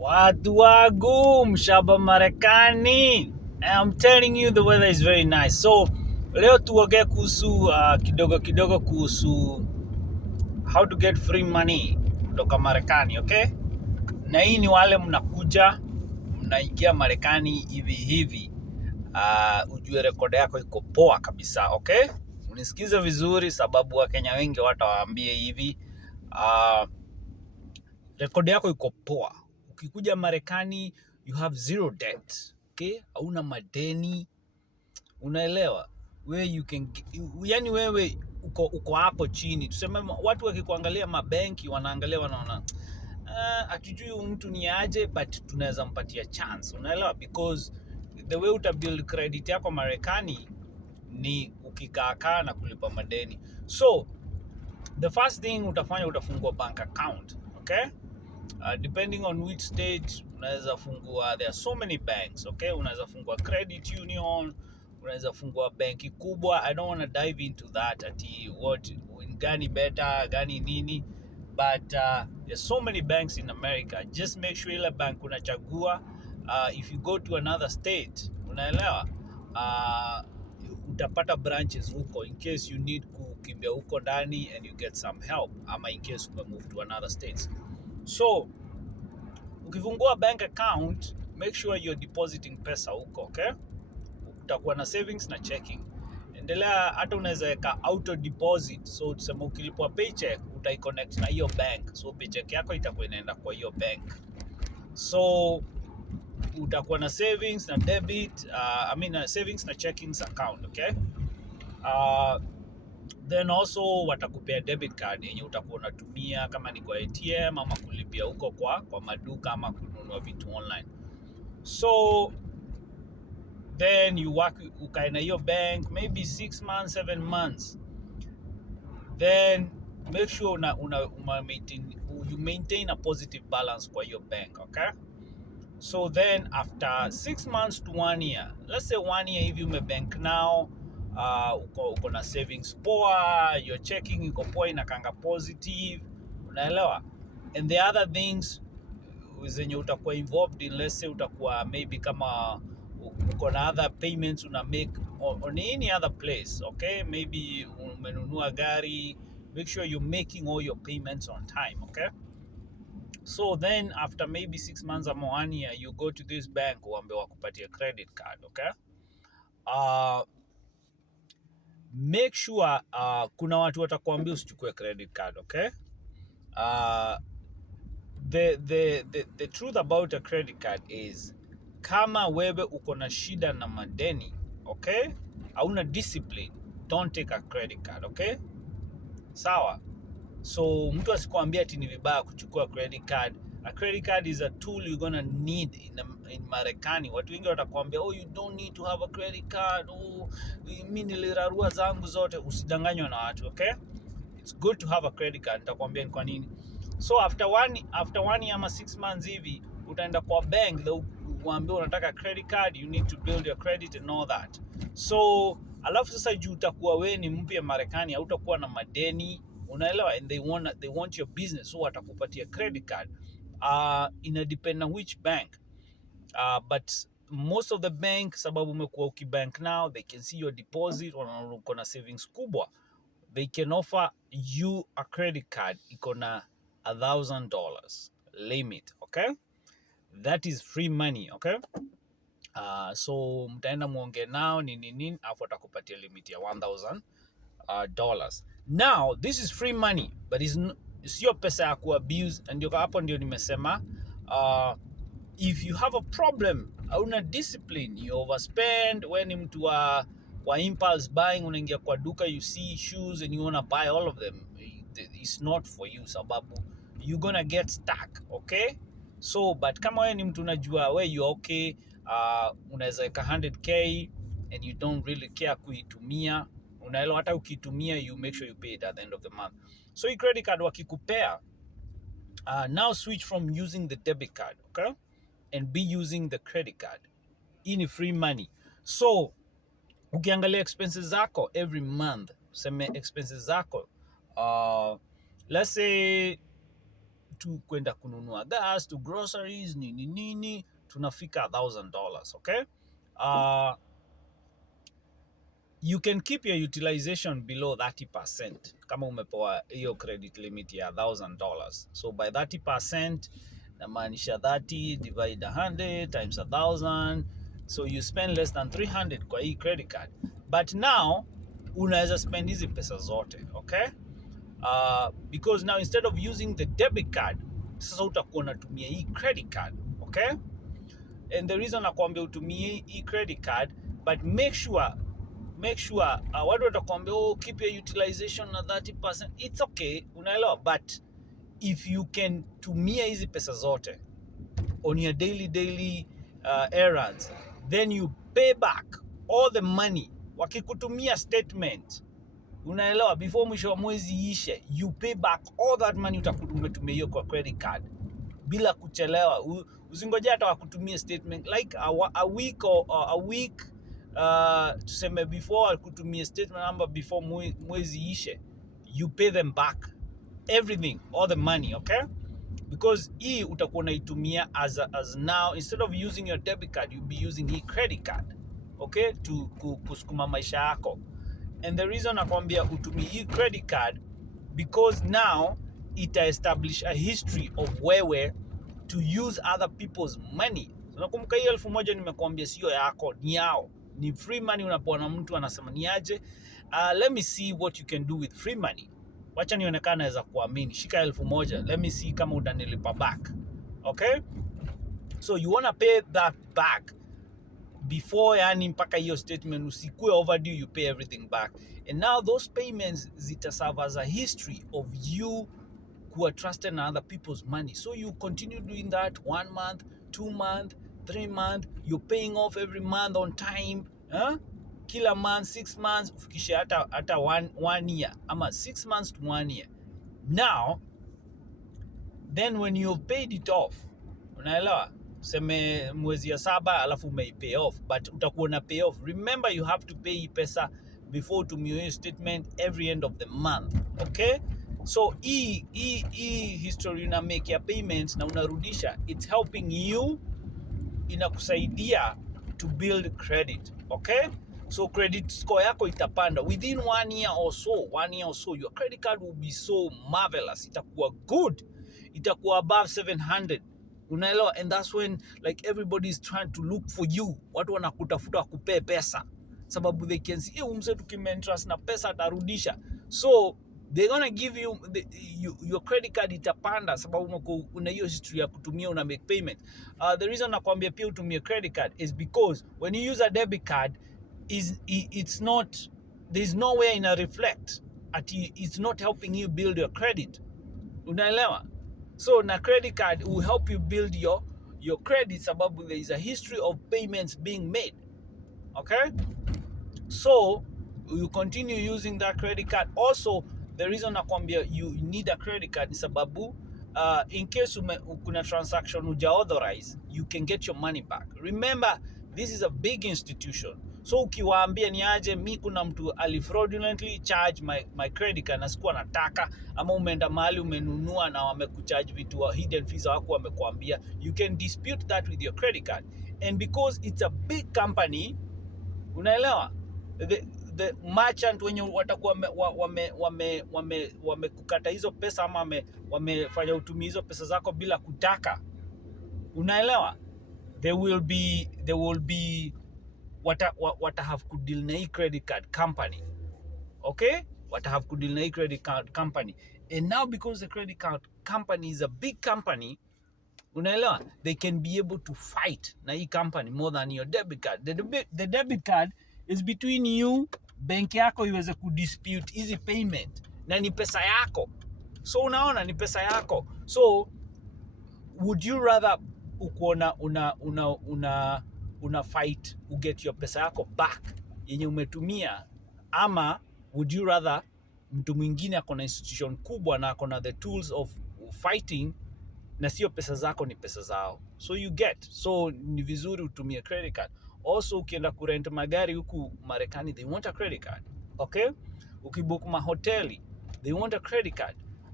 Watu wangu mshaba Marekani. I'm telling you the weather is very nice. So leo tuongee kuhusu kidogo kidogo kuhusu how to get free money kutoka Marekani, okay? Na hii ni wale mnakuja mnaingia Marekani hivi hivi. Ujue rekodi yako iko poa kabisa, okay? Unisikize vizuri sababu Wakenya wengi watawaambie hivi. Rekodi yako iko poa. Ukikuja Marekani, you have zero debt. Okay? Hauna madeni. Unaelewa? Yani wewe uko hapo chini. Tuseme watu wakikuangalia mabenki wanaangalia wanaona hatujui mtu ni aje, but tunaweza mpatia chance. Unaelewa? Because the way utabuild credit yako Marekani ni ukikaakaa na kulipa madeni. So the first thing utafanya, utafungua bank account, okay? Depending on which state unaweza fungua, there are so many banks, okay? Unaweza fungua credit union, unaweza fungua benki kubwa. I don't want to dive into that ati what gani better gani nini, but there's so many banks in America. Just make sure ile bank unachagua, if you go to another state, unaelewa, utapata branches huko in case you need kukimbia huko ndani and you get some help, ama in case you move to another states. So ukifungua bank account, make sure you're depositing pesa huko, okay? Utakuwa na savings na checking. Endelea, hata unaweza weka auto deposit. So tuseme ukilipwa paycheck utaiconnect na hiyo bank, so paycheck yako itakuwa inaenda kwa hiyo bank. So utakuwa na savings na debit, savings na checkings account, okay? Then also watakupea debit card yenye utakuwa unatumia kama ni kwa ATM ama kulipia huko kwa maduka ama kununua vitu online. So then you work, ukae na hiyo bank maybe 6 months, 7 months. Then make sure you maintain a positive balance kwa hiyo bank, okay? So then after 6 months to 1 year, let's say 1 year hivi umebank now, uko na savings poa, your checking iko poa, inakanga positive, unaelewa? And the other things zenye utakuwa involved in, let's say utakuwa maybe kama uko na other payments una make on any other place, okay? Maybe umenunua gari, make sure you're making all your payments on time, okay? So then after maybe 6 months or 1 year, you go to this bank uambe wakupatia credit card, okay? Make sure kuna watu watakuambia usichukue credit card, okay? The truth about a credit card is kama wewe uko na shida na madeni, okay? Hauna discipline, don't take a credit card, okay? Sawa? So mtu asikuambia ati ni vibaya kuchukua credit card. A credit card is a tool you're gonna need in Marekani. Watu wengi watakwambia, oh, you don't need to have a credit card. Oh, mimi nilirarua zangu zote. Usidanganywe na watu, okay? It's good to have a credit card. Nitakwambia ni kwa nini. So after one year ama 6 months hivi, utaenda kwa bank, uambie unataka credit card, you need to build your credit and all that. So alafu sasa juu utakuwa wewe ni mpya Marekani, hautakuwa na madeni, unaelewa, and they want your business, so watakupatia credit card. Ina depend na which bank, but most of the bank, sababu umekuwa ukibank now, they can see your deposit, uko na savings kubwa, they can offer you a credit card iko na $1,000 limit, okay? That is free money, okay? So mtaenda muonge nao nini afu atakupatia limit ya $1,000. Now this is free money, but sio pesa ya kuabuse, and hapo ndio nimesema if you have a problem, hauna discipline, you overspend, when ni mtu wa impulse buying, unaingia kwa duka, you see shoes and you wanna buy all of them, it's not for you, sababu you're gonna get stuck, okay? So but kama wewe ni mtu unajua wewe you okay, unaweza weka 100k and you don't really care kuitumia, unaelewa, hata ukitumia you make sure you pay it at the end of the month. So hii credit card wakikupea, now switch from using the debit card, okay, and be using the credit card. Hii ni free money. So ukiangalia expenses zako every month, seme expenses zako, let's say to kwenda kununua gas, to groceries, nini, tunafika $1,000, okay? You can keep your utilization below 30% kama umepewa hiyo credit limit ya $1,000. So by 30%, namaanisha 30 divide 100 times 1,000, so you spend less than 300 kwa hii credit card. But now unaweza spend hizi pesa zote, okay? Because now instead of using the debit card, sasa utakuwa unatumia hii credit card, okay? And the reason nakwambia utumie hii credit card, but make sure watu watakwambia keep your utilization na 30%. It's okay, unaelewa, but if you can tumia hizi pesa zote on your daily errands, then you pay back all the money. Wakikutumia statement, unaelewa, before mwisho wa mwezi ishe, you pay back all that money utakutumia hiyo kwa credit card bila kuchelewa. Usingoje hata wakutumia statement like a week or a week, tuseme before kutumia statement number before mwezi ishe, you pay them back everything, all the money, okay? Because hii utakuwa unaitumia as now, instead of using your debit card, you'll be using hii credit card, okay, to kusukuma maisha yako. And the reason nakwambia utumie hii credit card, because now ita establish a history of wewe to use other people's money. So nakumbuka hii 1,000 nimekuambia sio yako, ni yao. Ni free money unapewa na mtu anasema ni aje. Let me see what you can do with free money. Wacha nionekana naweza kuamini. Shika 1,000. Let me see kama utanilipa back. Okay? So you want to pay that back before, yani mpaka hiyo statement usikue overdue, you pay everything back. And now those payments zita serve as a history of you who are trusted in other people's money. So you continue doing that 1 month, 2 month, 3 month, you're paying off every month on time, huh? Kila month, 6 months, ufikishe hata 1 year, ama 6 months to 1 year. Now, then when you've paid it off, unaelewa, seme mwezi ya 7 alafu pay off, but utakuwa na pay off. Remember, you have to pay pesa before tumie statement every end of the month, okay? So hii history una make your payments na unarudisha, it's helping you, inakusaidia to build credit, okay? So credit score yako itapanda within 1 year or so, your credit card will be so marvelous, itakuwa good, itakuwa above 700, unaelewa. And that's when like everybody is trying to look for you, watu wanakutafuta wakupee pesa sababu they can see umse tukimentrust na pesa atarudisha, so they're gonna give you your credit card itapanda sababu una hiyo history ya kutumia, una make payment. The reason nakwambia pia utumie credit card is because when you use a debit card, it's not, there's nowhere in a reflect it's not helping you build your credit, unaelewa. So na credit card will help you build your credit sababu there is a history of payments being made, okay? So you continue using that credit card. Also, the reason nakwambia you need a credit card ni sababu in case kuna transaction uja authorize, you can get your money back. Remember, this is a big institution, so ukiwaambia ni aje, mi kuna mtu fraudulently charge my credit card na sikuwa nataka, ama umeenda mahali umenunua na wamekucharge vitu wa hidden fees wako wamekuambia, you can dispute that with your credit card. And because it's a big company, unaelewa, the merchant wenye watakuwa wamekukata hizo pesa ama wamefanya utumie hizo pesa zako bila kutaka, unaelewa, they will be wata have to deal na hii credit card company, okay? Wata have to deal na hii credit card company. And now because the credit card company is a big company, unaelewa, they can be able to fight na hii company more than your debit card. The debit card is between you, bank yako iweze kudispute hizi payment na ni pesa yako, so unaona ni pesa yako. So would you rather ukuona una fight uget your pesa yako back yenye umetumia, ama would you rather mtu mwingine akona institution kubwa na akona the tools of fighting na sio pesa zako, ni pesa zao? So you get, so ni vizuri utumie credit card. Also ukienda kurent magari huku Marekani, they want a credit card, okay? Ukibook mahoteli, they want a credit card.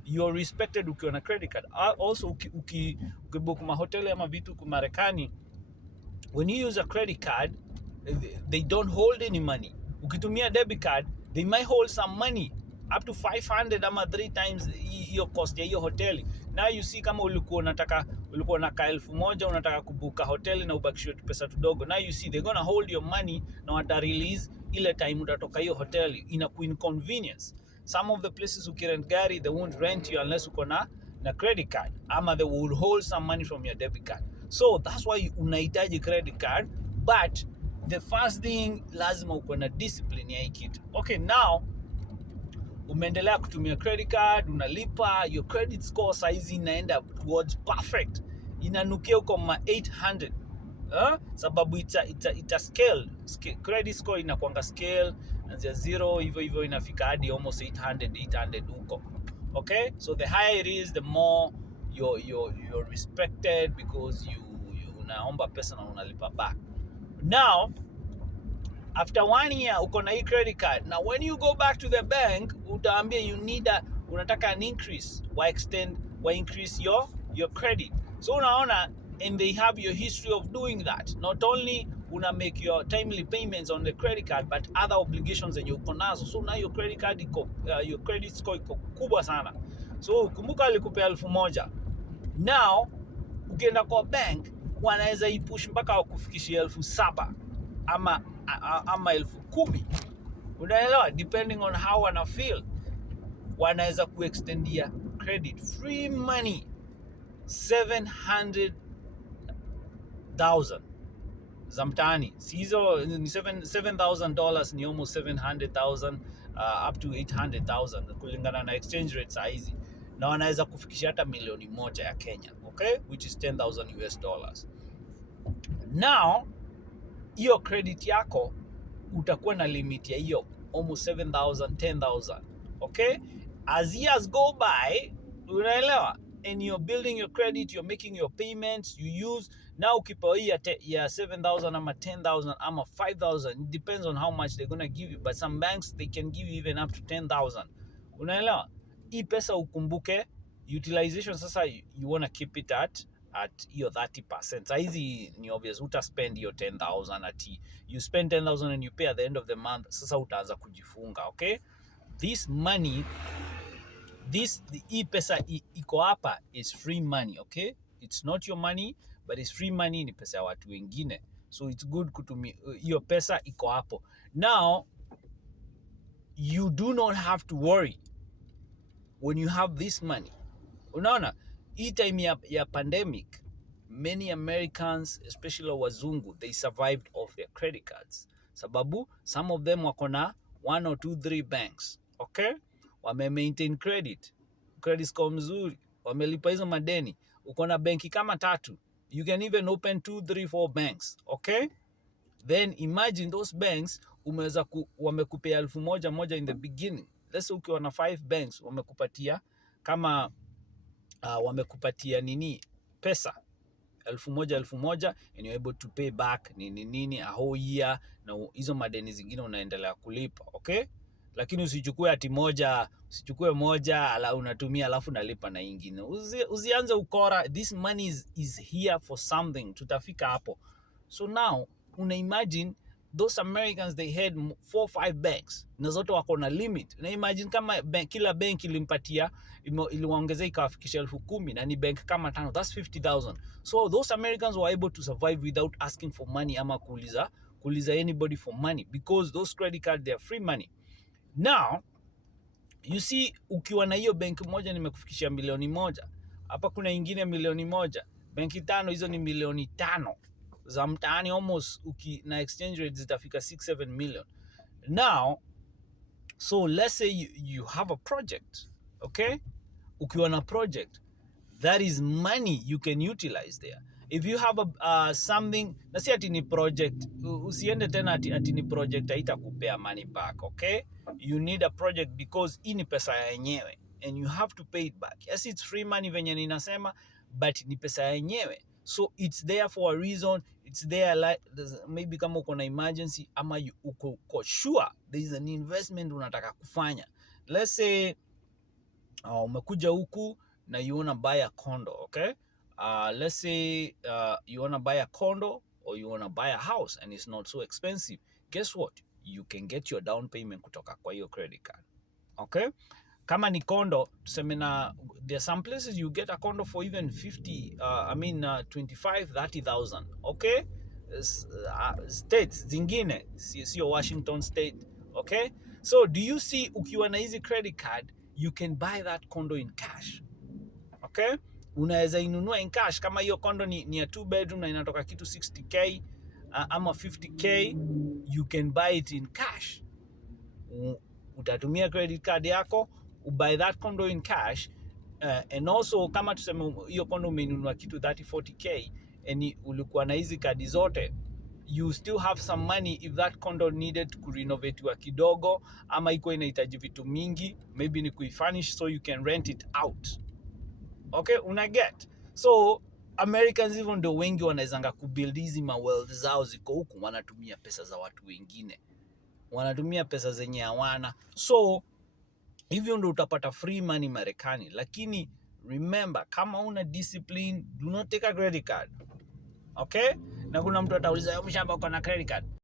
you're respected ukiwa na credit card. Also ukibook mahoteli ama vitu kwa Marekani, when you use a credit card, they don't hold any money. Ukitumia debit card, they might hold some money up to 500 ama 3 times hiyo cost ya hiyo hoteli. Now you see, kama ulikuwa na 1,000 unataka kubuka hoteli na ubakishwe pesa tudogo, now you see they're gonna hold your money na wata release ile time utatoka hiyo hoteli. Ina inconvenience. Some of the places ukirent gari, they won't rent you unless uko na credit card, ama they will hold some money from your debit card. So that's why unahitaji credit card, but the first thing, lazima uko na discipline ya hii kitu. Okay, now umeendelea kutumia credit card, unalipa, your credit score saizi inaenda towards perfect, inanukia huko ma 800. Sababu ita scale. Credit score inakuanga scale anzia 0 hivyo inafika hadi almost 800 huko. Okay, so the higher it is, the more you're respected, because you unaomba pesa na unalipa back. Now after 1 year uko na hii credit card, now when you go back to the bank, utaambia you need unataka an increase, wa increase your credit. So unaona, and they have your history of doing that. Not only una make your timely payments on the credit card, but other obligations zenye uko nazo. So now your credit card your credit score iko kubwa sana. So kumbuka alikupea 1,000. Now ukienda kwa bank, wanaweza ipush mpaka wakufikishia 7,000 ama 10,000. Unaelewa, depending on how wana feel, wanaweza kuextendia credit free money 700,000 za mtaani. Hizo ni $7,000 ni almost 700,000 up to 800,000 kulingana na exchange rate saa hizi, na wanaweza kufikisha hata milioni 1 ya Kenya, okay, which is $10,000. Now hiyo credit yako utakuwa na limit ya hiyo almost 7,000, 10,000. Okay, as years go by, unaelewa, and you're building your credit, you're making your payments, you use. Now ukipewa hii ya 7,000 ama 10,000 ama 5,000, it depends on how much they're gonna give you, but some banks they can give you even up to 10,000. Unaelewa, hii pesa ukumbuke utilization sasa, you wanna keep it at hiyo 30%. Saizi ni obvious utaspend hiyo 10,000 ati you spend 10,000 and you pay at the end of the month. Sasa utaanza kujifunga. Okay, this money, hii pesa iko hapa is free money. Okay, it's not your money, but it's free money, ni pesa ya watu wengine, so it's good kutumia hiyo pesa, iko hapo. Now you do not have to worry when you have this money. Unaona, hii time ya pandemic, many Americans, especially wazungu, they survived off their credit cards, sababu some of them wako na 1 or 2, 3 banks. Okay, wame maintain credit score mzuri, wamelipa hizo madeni. Uko na benki kama 3, you can even open 2, 3, 4 banks. Okay, then imagine those banks umeweza wamekupea 1,000 in the beginning. Let's say ukiwa na 5 banks wamekupatia kama wamekupatia nini pesa 1,000 and you're able to pay back nini a whole year, na hizo madeni zingine unaendelea kulipa. Okay, lakini usichukue moja ala unatumia alafu nalipa na nyingine. Usianze ukora. This money is here for something. Tutafika hapo. So now una imagine those Americans, they had 4 or 5 banks na zote wako na limit. Na imagine kama kila bank ilimpatia iliwaongezea ikawafikisha 10,000 na ni bank kama 5, that's 50,000. So those Americans were able to survive without asking for money ama kuuliza anybody for money, because those credit cards, they are free money. Now you see, ukiwa na hiyo bank moja nimekufikishia milioni 1, hapa kuna ingine milioni 1, benki 5, hizo ni milioni 5 za mtaani almost, na exchange rate zitafika 6-7 million. Now so let's say you have a project. Okay, ukiwa na project, that is money you can utilize there. If you have something, na si ati ni project, usiende tena ati ni project haitakupea money back. Okay, you need a project because hii ni pesa ya yenyewe and you have to pay it back. Yes, it's free money venye ninasema, but ni pesa ya yenyewe, so it's there for a reason. It's there like maybe kama uko na emergency ama uko sure there is an investment unataka kufanya. Let's say umekuja huku na you wanna buy a condo, okay? Let's say you wanna buy a condo or you wanna buy a house and it's not so expensive. Guess what? You can get your down payment kutoka kwa hiyo credit card, okay? Kama ni condo, tuseme na there are some places you get a condo for even 25-30,000, okay? States zingine sio Washington state, okay? So do you see, ukiwa na hizi credit card you can buy that condo in cash, okay? Unaweza inunua in cash. Kama hiyo condo ni a 2 bedroom na inatoka kitu 60k ama 50k, you can buy it in cash. Utatumia credit card yako buy that condo in cash, and also kama tuseme hiyo condo umeinunua kitu 30-40k and ulikuwa na hizi kadi zote, you still have some money if that condo needed kurenovatiwa kidogo ama iko inahitaji vitu mingi, maybe ni kuifurnish so you can rent it out, okay? Una get? So Americans hivyo ndio wengi wanawezanga kubuild hizi wealth zao ziko huku, wanatumia pesa za watu wengine, wanatumia pesa zenye hawana. So hivyo ndio utapata free money Marekani. Lakini remember, kama una discipline, do not take a credit card, okay? Na kuna mtu atauliza, mshamba uko na credit card?